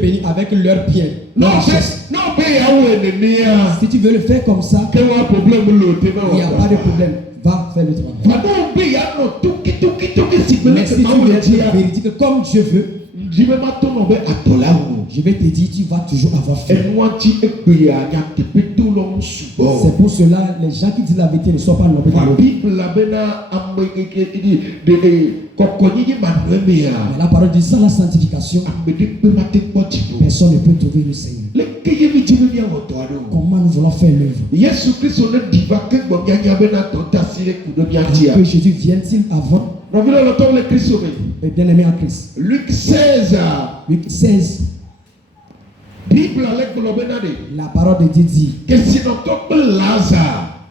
bénis avec leurs biens, Non, leurs richesses. non, mais Si tu veux le faire comme ça, il n'y a pas de problème. Va faire le travail. Mais si tu veux être véridique comme Dieu veut, je vais te dire, tu vas toujours avoir faim. C'est pour cela les gens qui disent la vérité ne sont pas nommés dans le Bible. Mais la parole dit sans la sanctification, personne ne peut trouver le Seigneur. Comment nous voulons faire l'œuvre? Que Jésus vienne-t-il avant? Et bien aimé en Christ. Luc 16. Luc 16. La parole de Dieu dit.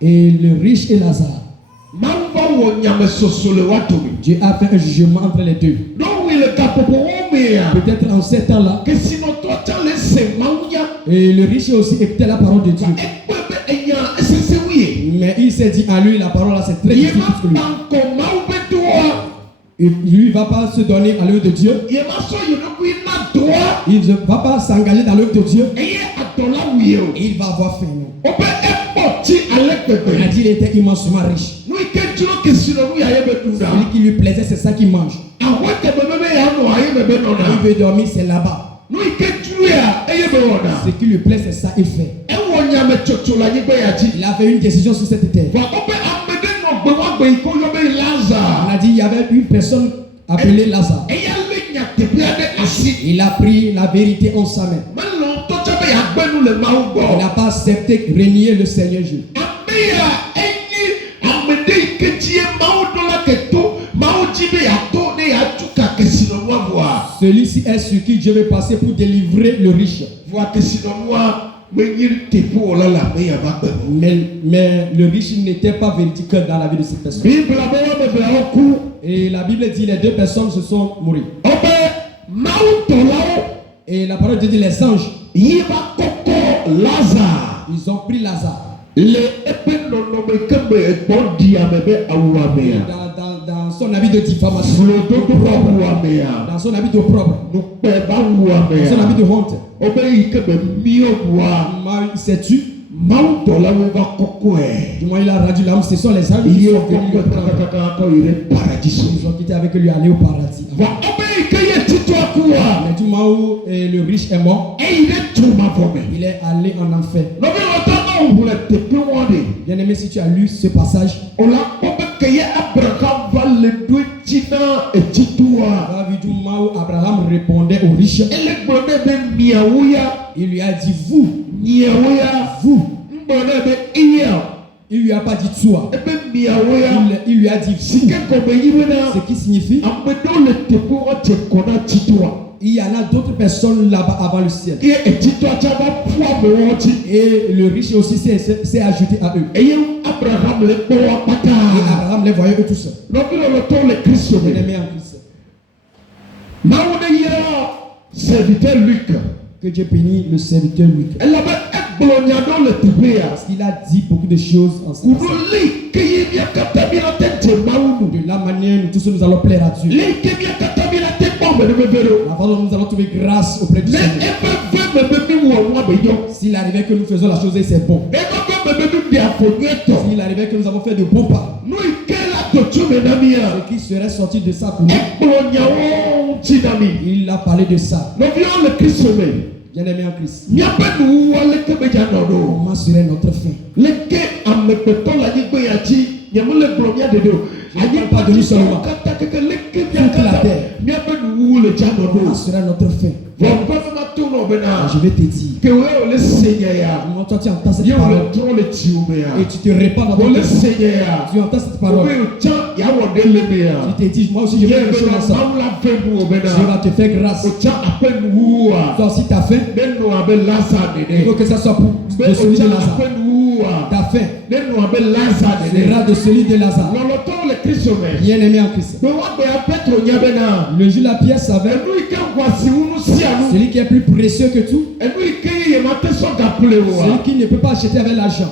Et le riche et Lazare. Dieu a fait un jugement entre les deux. Peut-être en ces temps-là. Et le riche aussi écoutait la parole de Dieu. Mais il s'est dit à lui, la parole là c'est très difficile pour lui. Il ne va pas se donner à l'œuvre de Dieu. Il ne va pas s'engager dans l'œuvre de Dieu. Il va avoir faim. Il a dit qu'il était immensement riche. Celui qui lui plaisait, c'est ça qu'il mange. Il veut dormir, c'est là-bas. Ce qui lui plaît, c'est ça qu'il fait. Il a fait une décision sur cette terre. On a dit qu'il y avait une personne appelée Lazare. Il a pris la vérité en sa main. Il n'a pas accepté de renier le Seigneur Dieu. Celui-ci est sur qui Dieu veut passer pour délivrer le riche. Mais le riche n'était pas véridique dans la vie de cette personne. Et la Bible dit les deux personnes se sont mortes. Et la parole dit les anges. Ils ont pris Lazare. Dans son habit de diffamation, dans son habit d'opprobre, dans son habit de honte, il s'est tué. Du moins il a rendu l'âme. Ce sont les âmes qui sont venus le prendre. Ils ont quitté avec lui aller au paradis. Mais du moment où le riche est mort, il est allé en enfer. Bien aimé, si tu as lu ce passage, du moment où Abraham répondait au riche, il lui a dit vous. Vous. Il lui a pas dit toi. Il lui a dit vous. Ce qui signifie il y en a d'autres personnes là-bas avant le ciel. Et le riche aussi s'est ajouté à eux. Et Abraham les voyait eux tous. Bien-aimé en Christ. Serviteur Luc. Que Dieu bénisse le serviteur Luc. Parce qu'il a dit beaucoup de choses en ce moment. De la manière nous tous nous allons plaire à Dieu. La façon dont nous allons trouver grâce auprès du Seigneur. S'il arrivait que nous faisons la chose et c'est bon. S'il arrivait que nous avons fait de bons pas, ce qui serait sorti de ça pour nous, il a parlé de ça. Bien-aimé en Christ, comment serait notre fin? Je ne parle pas de nous seulement. Toute la terre. Comment sera notre fin? Je vais te dire. Quand toi tu entends cette parole et tu te répands dans ton cœur, tu entends cette parole, tu te dis moi aussi je vais faire des choses dans ça. Je vais te faire grâce. Toi aussi ta faim, il faut que ça soit pour celui de Lazare. Ta faim sera de celui de Lazare. Bien aimé en Christ. Le jour la pierre savait, celui qui est plus précieux que tout, celui qui ne peut pas acheter avec l'argent,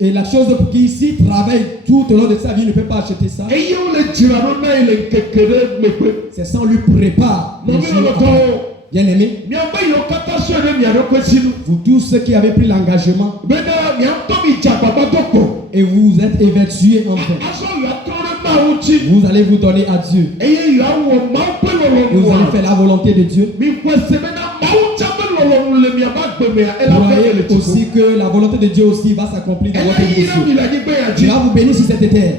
Et la chose qui ici travaille tout au long de sa vie ne peut pas acheter ça. C'est ça, on lui prépare. Bien aimé, vous tous ceux qui avez pris l'engagement et vous êtes évertués en vain, vous allez vous donner à Dieu. Et vous allez faire la volonté de Dieu. Croyez aussi que la volonté de Dieu aussi va s'accomplir dans votre vie. Il va vous bénir sur cette terre.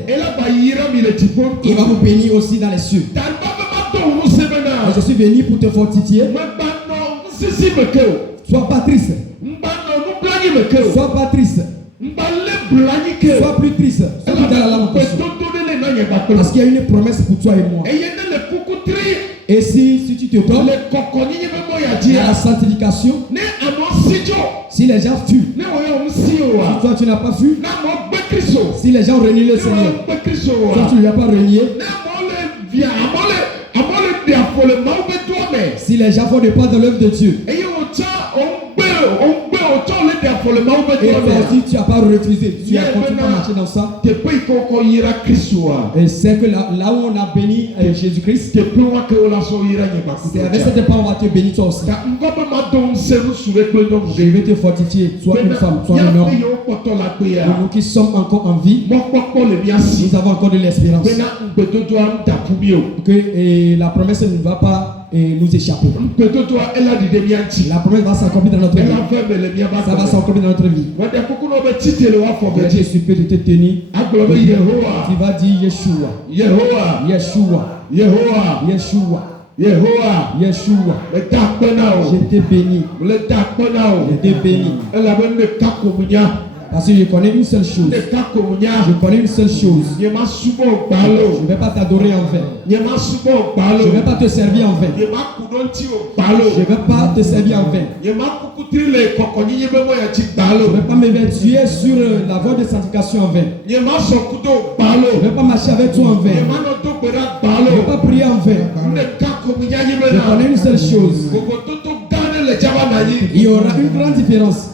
Il va vous bénir aussi dans les cieux. Et je suis venu pour te fortifier. Sois pas triste. Sois pas triste. Sois plus triste. Parce qu'il y a une promesse pour toi et moi. Et si tu te donnes à la sanctification, si les gens fuient, si toi tu n'as pas fui, si les gens renient le Seigneur, toi tu ne l'as pas renié, si les gens font des pas dans l'œuvre de Dieu, et si tu n'as pas refusé, tu as continué à marcher dans ça, et c'est que là où on a béni Jésus-Christ, c'est avec cette part on va te bénir toi aussi. Je vais te fortifier, soit une femme, soit un homme. Nous qui sommes encore en vie, nous avons encore de l'espérance. Que la promesse ne va pas nous échapper. La promesse va s'accomplir dans notre vie. Ça va s'accomplir dans notre vie. Je te supplie de te tenir. Tu vas dire Yeshua. Yeshua. Yeshua. Yeshua. Je te bénis. Je te bénis. Parce que je connais une seule chose. Je connais une seule chose. Je ne vais pas t'adorer en vain. Je ne vais pas te servir en vain. Je ne vais pas te servir en vain. Je ne vais pas m'évertuer sur la voie de sanctification en vain. Je ne vais pas marcher avec toi en vain. Je ne vais pas prier en vain. Je connais une seule chose. Il y aura une grande différence.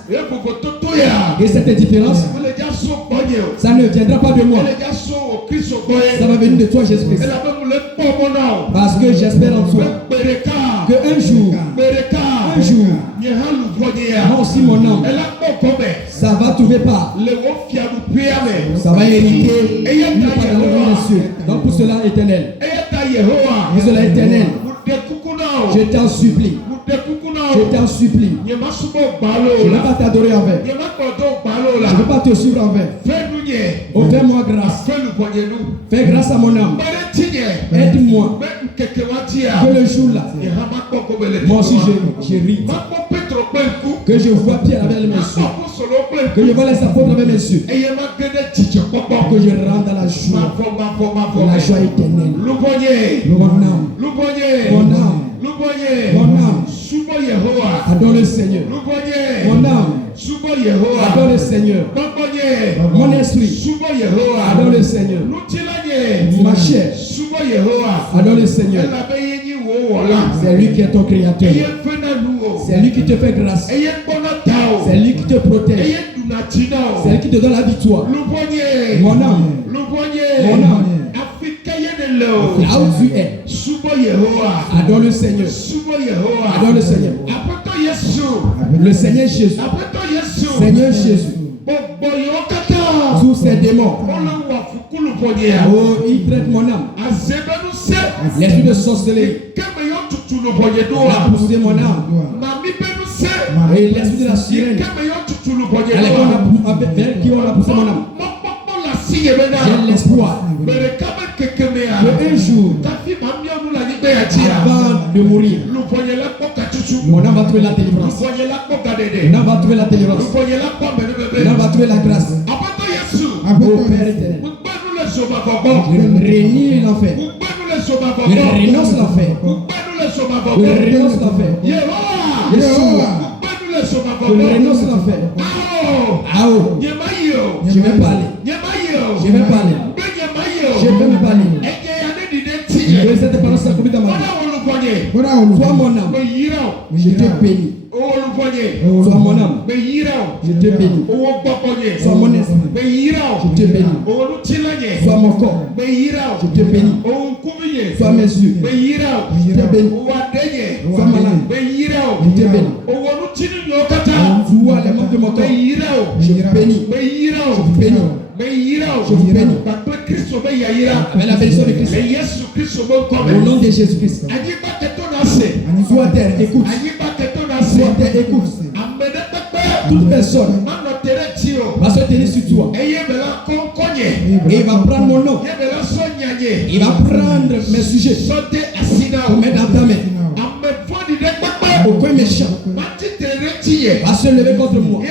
Et cette différence, ça ne viendra pas de moi. Ça va venir de toi, Jésus-Christ. Parce que j'espère en toi qu'un jour, moi aussi mon âme, ça va trouver part. Ça va hériter une part dans le royaume des cieux. Donc pour cela, éternel, pour cela, éternel, je t'en supplie. Je t'en supplie. Je ne vais pas t'adorer en vain. Je ne vais pas te suivre en vain. Oh, fais-moi grâce. Fais grâce à mon âme. Aide-moi. Que le jour là, moi aussi je ris. Que je vois Pierre avec les mains. Que je vois les apôtres avec mes yeux. Que je rentre dans la joie. La joie éternelle. Mon âme. Mon âme. Mon âme. Adore le Seigneur. Mon âme. Adore le Seigneur. Mon esprit. Adore le Seigneur. Ma chair. Adore le Seigneur. C'est lui qui est ton créateur. C'est lui qui te fait grâce. C'est lui qui te protège. C'est lui qui te donne la victoire. Mon âme. Mon âme. Là où tu es, adore le Seigneur. Adore le Seigneur. Le Seigneur Jésus. Seigneur Jésus. Tous ces démons. Oh, il traite mon âme. L'esprit de sorcellerie a poussé mon âme. Et l'esprit de la sirène vers qui on a poussé mon âme. J'ai l'espoir qu'un jour, avant de mourir, mon âme va trouver la délivrance. Mon âme va trouver la délivrance. Mon âme va trouver la grâce. Oh Père éternel, je renie l'enfer. Je renonce l'enfer. Je renonce l'enfer. Yeshua, je renonce l'enfer. Ah, je vais parler. Je vais parler. Je vais me parler. Que cette parole s'accomplit dans ma vie. Sois mon âme. Je te bénis. Sois mon âme. Je te bénis. Sois mon esprit. Je te bénis. Sois mon corps. Je te bénis. Sois mes yeux. Je te bénis. Sois ma langue. Je te bénis. Vois les membres de mon corps. Je te bénis. Je te bénis. Je vous bénis. Avec la bénédiction de Christ. Au nom de Jésus-Christ. Sois terre, écoute. Sois terre, écoute. Toute personne va se tenir sur toi. Et il va prendre mon nom. Il va prendre mes sujets pour mettre dans ta main. Aucun méchant va se lever contre moi.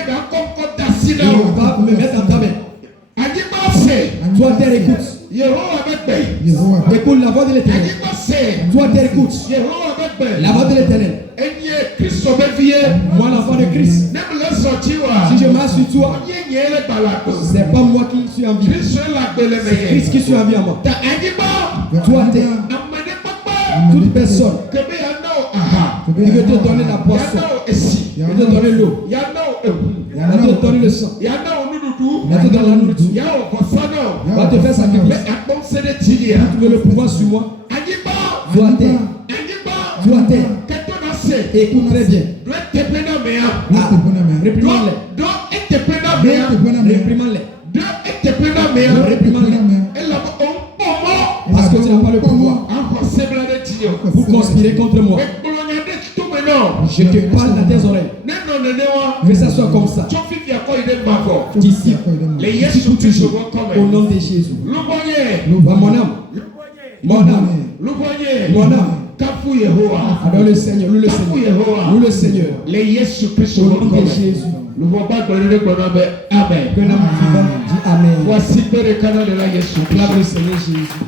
Il va me mettre dans ta main. Toi, terre, écoute. Écoute la voix de l'Éternel. Toi, terre, écoute. La voix de l'Éternel. Moi, l'enfant de Christ. Si je marche sur toi, c'est pas moi qui suis en vie. C'est Christ qui suis en vie en moi. Toi, terre. Toute personne qui veut te donner la boisson, il veut te donner l'eau, il veut te donner le sang, il va te donner la nourriture, va te faire sacrifice. Tu veux le pouvoir sur moi? Toi, terre. Écoute très bien. Réprimande-les. Parce que tu n'as pas le pouvoir pour conspirer contre moi. Je te parle dans tes oreilles. Que ça soit comme ça. D'ici, au nom de Jésus. Mon âme. Adore le Seigneur. Loue le Seigneur. Au nom de Jésus. Amen. Que l'âme vivante dit Amen. Voici le canal de la Yesu. Acclame le Seigneur Jésus.